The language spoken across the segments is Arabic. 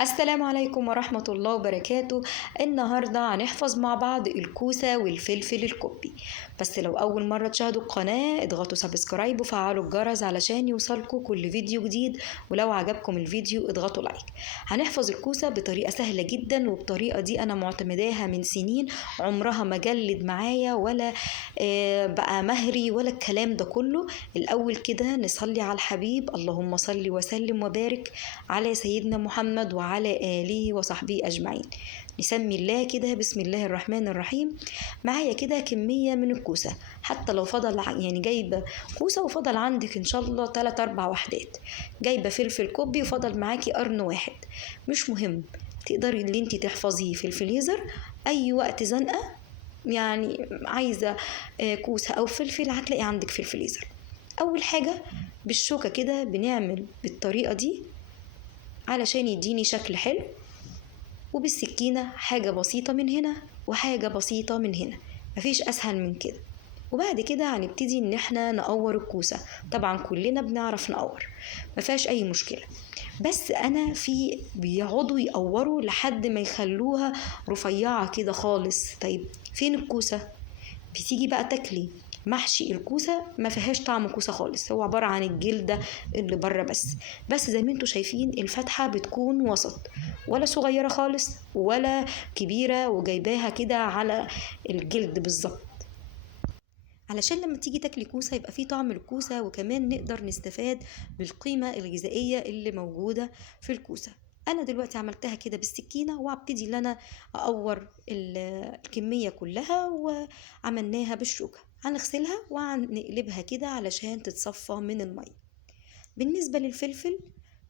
السلام عليكم ورحمة الله وبركاته. النهاردة هنحفظ مع بعض الكوسة والفلفل الكوبي. بس لو أول مرة تشاهدوا القناة اضغطوا سبسكرايب وفعلوا الجرس علشان يوصلكوا كل فيديو جديد، ولو عجبكم الفيديو اضغطوا لايك. هنحفظ الكوسة بطريقة سهلة جدا، وبطريقة دي أنا معتمداها من سنين، عمرها ما جلد معايا ولا بقى مهري ولا الكلام ده كله. الأول كده نصلي على الحبيب، اللهم صل وسلم وبارك على سيدنا محمد وعلى آله وصحبه أجمعين. نسمي الله كده، بسم الله الرحمن الرحيم. معايا كده كمية من الكوسة، حتى لو فضل يعني جايبة كوسة وفضل عندك إن شاء الله 3-4 وحدات، جايبة فلفل كوبي وفضل معاكي قرن واحد، مش مهم، تقدري اللي انتي تحفظيه في الفريزر أي وقت زنقة، يعني عايزة كوسة أو فلفل هتلاقي عندك في الفريزر. أول حاجة بالشوكة كده بنعمل بالطريقة دي علشان يديني شكل حلو، وبالسكينة حاجة بسيطة من هنا وحاجة بسيطة من هنا، مفيش أسهل من كده. وبعد كده هنبتدي ان احنا نقور الكوسة. طبعا كلنا بنعرف نقور، مفيهاش اي مشكلة، بس انا في بيقعدوا يقوروا لحد ما يخلوها رفيعة كده خالص. طيب فين الكوسة؟ بتيجي بقى تاكلي محشي الكوسة ما فيهاش طعم كوسة خالص، هو عبارة عن الجلدة اللي بره بس زي ما انتوا شايفين الفتحة بتكون وسط، ولا صغيرة خالص ولا كبيرة وجايباها كده على الجلد بالظبط، علشان لما تيجي تاكلي كوسة يبقى فيه طعم الكوسة، وكمان نقدر نستفاد بالقيمة الغذائية اللي موجودة في الكوسة. انا دلوقتي عملتها كده بالسكينة، وابتدي ان انا اقور الكمية كلها، وعملناها بالشوكة. هنغسلها وهنقلبها كده علشان تتصفى من المية. بالنسبة للفلفل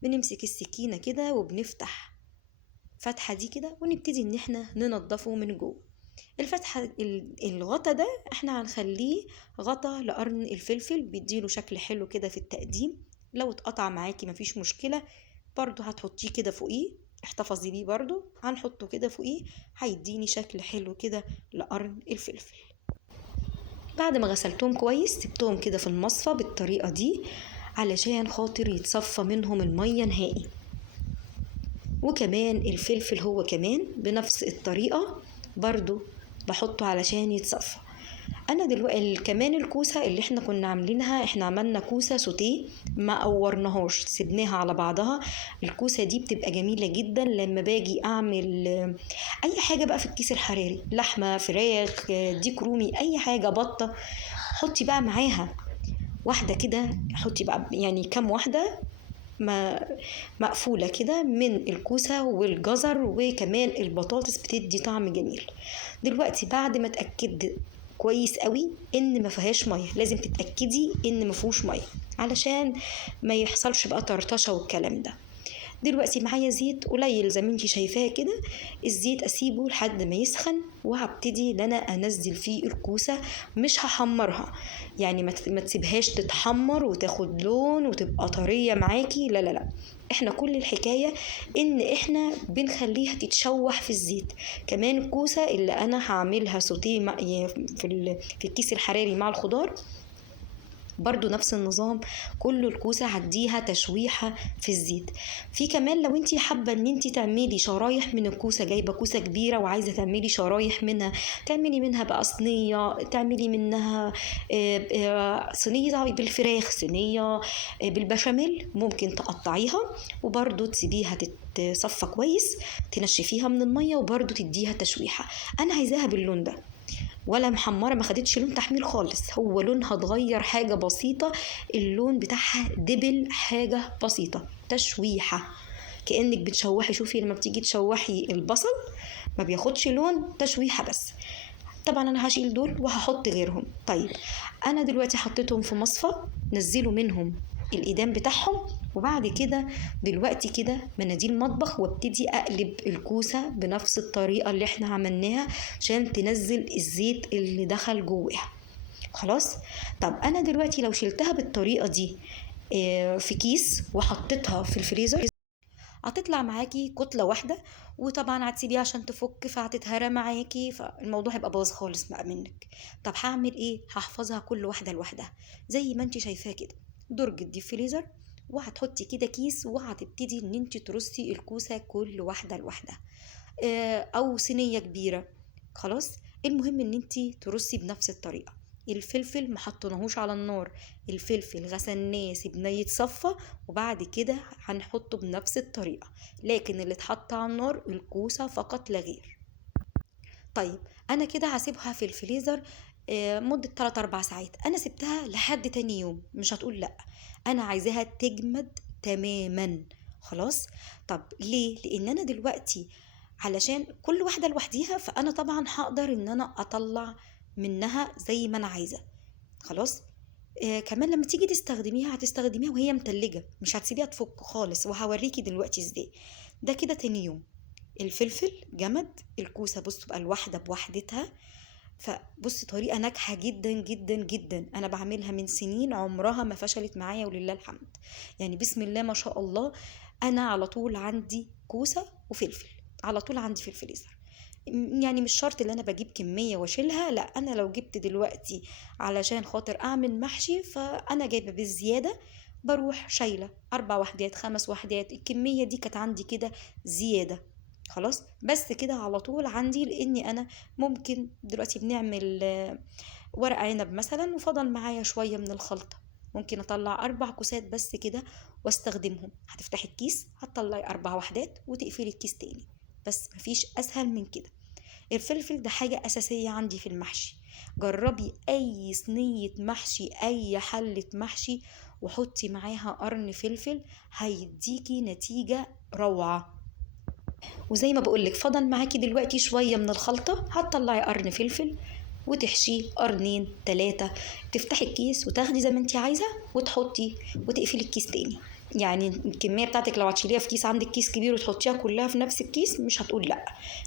بنمسك السكينة كده وبنفتح فتحة دي كده، ونبتدي ان احنا ننضفه من جوه. الفتحة الغطا ده احنا هنخليه غطا لقرن الفلفل، بيديله شكل حلو كده في التقديم. لو اتقطع معاكي مفيش مشكلة، برضو هتحطيه كده فوقيه، احتفظي بيه، برضو هنحطه كده فوقيه، هيديني شكل حلو كده لقرن الفلفل. بعد ما غسلتهم كويس سبتهم كده في المصفى بالطريقة دي علشان خاطر يتصفى منهم المية نهائي. وكمان الفلفل هو كمان بنفس الطريقة برضو بحطه علشان يتصفى. انا دلوقتي كمان الكوسه اللي احنا كنا عاملينها، احنا عملنا كوسه سوتيه ما قورناهاش، سيبناها على بعضها. الكوسه دي بتبقى جميله جدا لما باجي اعمل اي حاجه بقى في الكيس الحراري، لحمه، فراخ، ديك رومي، اي حاجه، بطه، حطي بقى معاها واحده كده، حطي بقى يعني كام واحده مقفولة كده من الكوسة والجزر وكمان البطاطس، بتدي طعم جميل. دلوقتي بعد ما اتأكد كويس قوي ان ما فيهاش ميه، لازم تتأكدي ان ما فيهوش ميه علشان ما يحصلش بقى طرطشة والكلام ده. دلوقتي معايا زيت قليل زي ما انتي شايفاه كده، الزيت اسيبه لحد ما يسخن، وهبتدي ان انا انزل فيه الكوسه. مش هحمرها، يعني ما تسيبهاش تتحمر وتاخد لون وتبقى طريه معاكي، لا لا لا، احنا كل الحكايه ان احنا بنخليها تتشوح في الزيت. كمان الكوسه اللي انا هعملها سوتيه في الكيس الحراري مع الخضار، برضو نفس النظام، كل الكوسة هديها تشويحة في الزيت. في كمان لو انتي حابة ان انتي تعملي شرايح من الكوسة، جايبة كوسة كبيرة وعايزة تعملي شرايح منها، تعملي منها بقى صينية، تعملي منها صينية بالفراخ، صينية بالبشاميل، ممكن تقطعيها وبرضو تسيبيها تتصفى كويس، تنشفيها من المية وبرضو تديها تشويحة. انا عايزاها باللون ده، ولا محمرة، ما خدتش لون تحمير خالص، هو لونها اتغير حاجة بسيطة، اللون بتاعها دبل حاجة بسيطة، تشويحة كأنك بتشوحي. شوفي لما بتيجي تشوحي البصل ما بياخدش لون، تشويحة بس. طبعا انا هشيل دول وهحط غيرهم. طيب انا دلوقتي حطيتهم في مصفى، نزلوا منهم الإيدام بتاعهم، وبعد كده دلوقتي كده مناديل مطبخ، وابتدي اقلب الكوسة بنفس الطريقة اللي احنا عملناها عشان تنزل الزيت اللي دخل جواها. خلاص. طب انا دلوقتي لو شلتها بالطريقة دي في كيس وحطيتها في الفريزر، هتطلع معاكي كتلة واحدة، وطبعا هتسيبيها عشان تفك فهتتهرى معاكي، فالموضوع هيبقى باظ خالص بقى منك. طب هعمل ايه؟ هحفظها كل واحدة لوحدها زي ما انت شايفاه كده، درج الديب فريزر وهتحطي كده كيس وهتبتدي ان انت ترصي الكوسة كل واحدة لوحدها، او صينية كبيرة. خلاص، المهم ان انت ترصي بنفس الطريقة. الفلفل محطناهوش على النار، الفلفل غسلناه سيبناه يتصفى وبعد كده هنحطه بنفس الطريقة، لكن اللي اتحط على النار الكوسة فقط لا غير. طيب، انا كده هسيبها في الفريزر مدة 3-4 ساعات. انا سبتها لحد تاني يوم، مش هتقول لا، انا عايزاها تجمد تماما. خلاص. طب ليه؟ لان انا دلوقتي علشان كل واحدة لوحديها، فانا طبعا هقدر ان انا اطلع منها زي ما انا عايزة. خلاص. كمان لما تيجي تستخدميها هتستخدميها وهي متلجة، مش هتسيبيها تفك خالص، وهوريكي دلوقتي ازاي. ده كده تاني يوم، الفلفل جمد، الكوسة بص بقى الواحدة بوحدتها. فبص، طريقة ناجحة جدا جدا جدا، انا بعملها من سنين عمرها ما فشلت معايا ولله الحمد. يعني بسم الله ما شاء الله، انا على طول عندي كوسة وفلفل، على طول عندي في الفريزر. يعني مش شرط ان انا بجيب كمية واشيلها، لا، انا لو جبت دلوقتي علشان خاطر اعمل محشي فانا جايبة بالزيادة، بروح شايلة 4 وحدات 5 وحدات، الكمية دي كانت عندي كده زيادة. خلاص، بس كده على طول عندي، لاني انا ممكن دلوقتي بنعمل ورق عنب مثلا وفضل معايا شوية من الخلطة، ممكن اطلع 4 كوسات بس كده واستخدمهم. هتفتحي الكيس هتطلعي 4 وحدات وتقفلي الكيس تاني، بس مفيش اسهل من كده. الفلفل ده حاجة اساسية عندي في المحشي. جربي اي صينية محشي، اي حلة محشي، وحطي معاها قرن فلفل، هيديكي نتيجة روعة. وزي ما بقولك، فضل معاكي دلوقتي شوية من الخلطة، هتطلعي قرن فلفل وتحشيه قرنين 3، تفتحي الكيس وتاخدي زي ما انتي عايزة وتحطي وتقفلي الكيس تاني. يعني الكمية بتاعتك لو هتشيليها في كيس، عندك كيس كبير وتحطيها كلها في نفس الكيس، مش هتقول لا،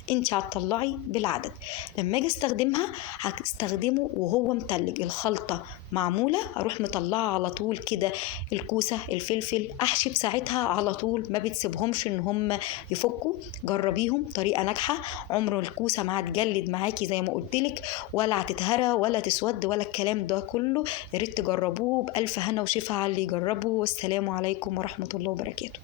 انتي هتطلعي بالعدد. لما اجي استخدمها هستخدمه وهو متلج، الخلطة معمولة، اروح مطلعة على طول كده الكوسة الفلفل، احشي بساعتها على طول، ما بتسيبهمش ان هم يفكوا. جربيهم، طريقة ناجحة، عمر الكوسة ما هتجلد معاكي زي ما قلتلك، ولا هتتهرى ولا تسود ولا الكلام ده كله. يا ريت تجربوه، بألف هنا وشفا على اللي يجربه. والسلام عليكم ورحمة الله وبركاته.